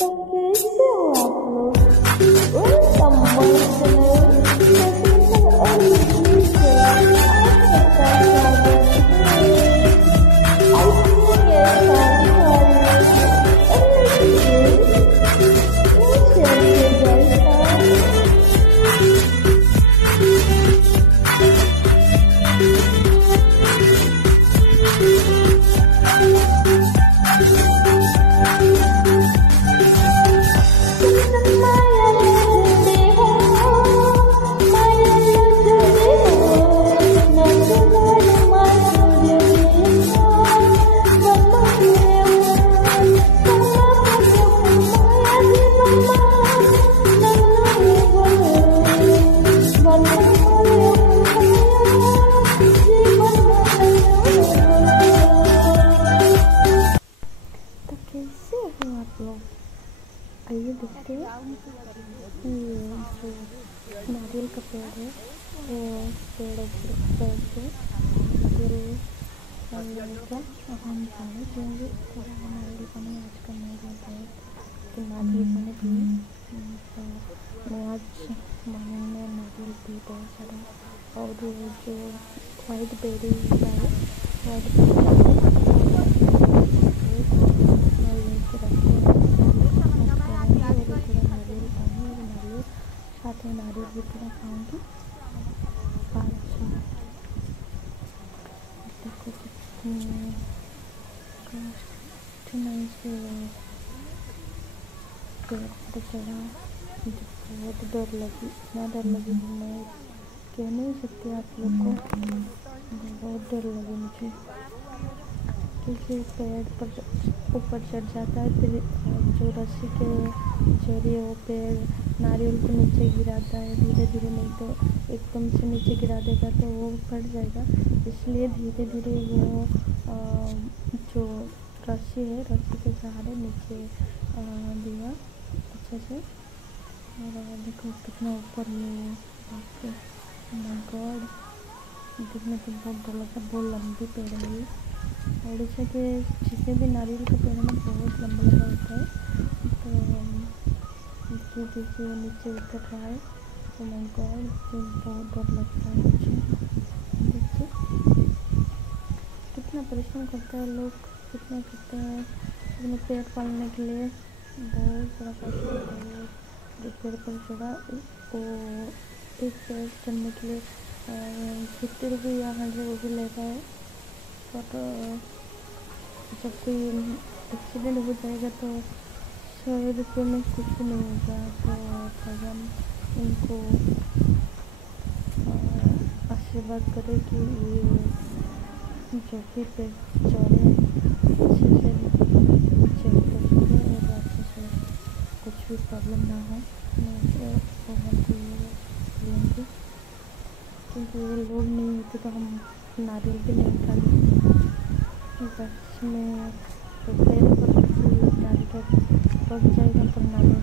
तो कैसे हो आप लोग? वेलकम माय चैनल नेशनल और इंग्लिश से आप सबका स्वागत है। आई थिंक कैसा आप लोग? आइए देखते हैं। ये जो नारियल का पेड़ है वो पेड़ से नारियल का हम पानी पिएंगे। थोड़ा नारियल पानी आजकल नहीं रहता है कि नारियल पानी पिए, तो मैं आज मॉर्निंग में नारियल पी बहुत सारा। और जो वाइट बेरी है, वाइट साथ में नारियल भी थोड़ा खाऊंगी। देखो कितनी पेड़ पर चढ़ा, बहुत डर लगी, इतना डर लगी मैं कह नहीं सकती आप लोग को। बहुत डर लगी मुझे, क्योंकि पेड़ पर ऊपर चढ़ जाता है, फिर जो रस्सी के जरिए वो पेड़ नारियल को नीचे गिराता है धीरे धीरे, नहीं तो एकदम से नीचे गिरा देगा तो वो फट जाएगा। इसलिए धीरे धीरे वो जो रस्सी है, रस्सी के सहारे नीचे दिया अच्छे से। और देखो कितना ऊपर में, माय गॉड, देखने से बहुत डर लगता है। बहुत लंबी पेड़ है ये। उड़ीसा के जितने भी नारियल का पेड़ है ना बहुत लंबा लंबा होता है। तो देखिए नीचे उतर रहा है। तो माय गॉड, बहुत डर लगता है मुझे। देखिए कितना परिश्रम करता है लोग, कितना करते हैं अपने पेड़ पालने के लिए। बहुत बड़ा कष्ट होता है। जो पेड़ पर चढ़ा वो एक पेड़ चढ़ने के लिए 50 रुपये या 100 रुपये लेता है। बट जब कोई एक्सीडेंट हो जाएगा तो 100 रुपये में कुछ भी नहीं होगा। तो भगवान उनको आशीर्वाद करे कि ये जो भी पे चढ़े अच्छे से नीचे उतर सके और अच्छे से कुछ भी प्रॉब्लम ना हो। मैं भगवान को लूँगी, क्योंकि वो लोग नहीं होते तो हम नारियल भी नहीं खा लेते। बस में तो पेड़ पर नारियल पक जाएगा, पर नारियल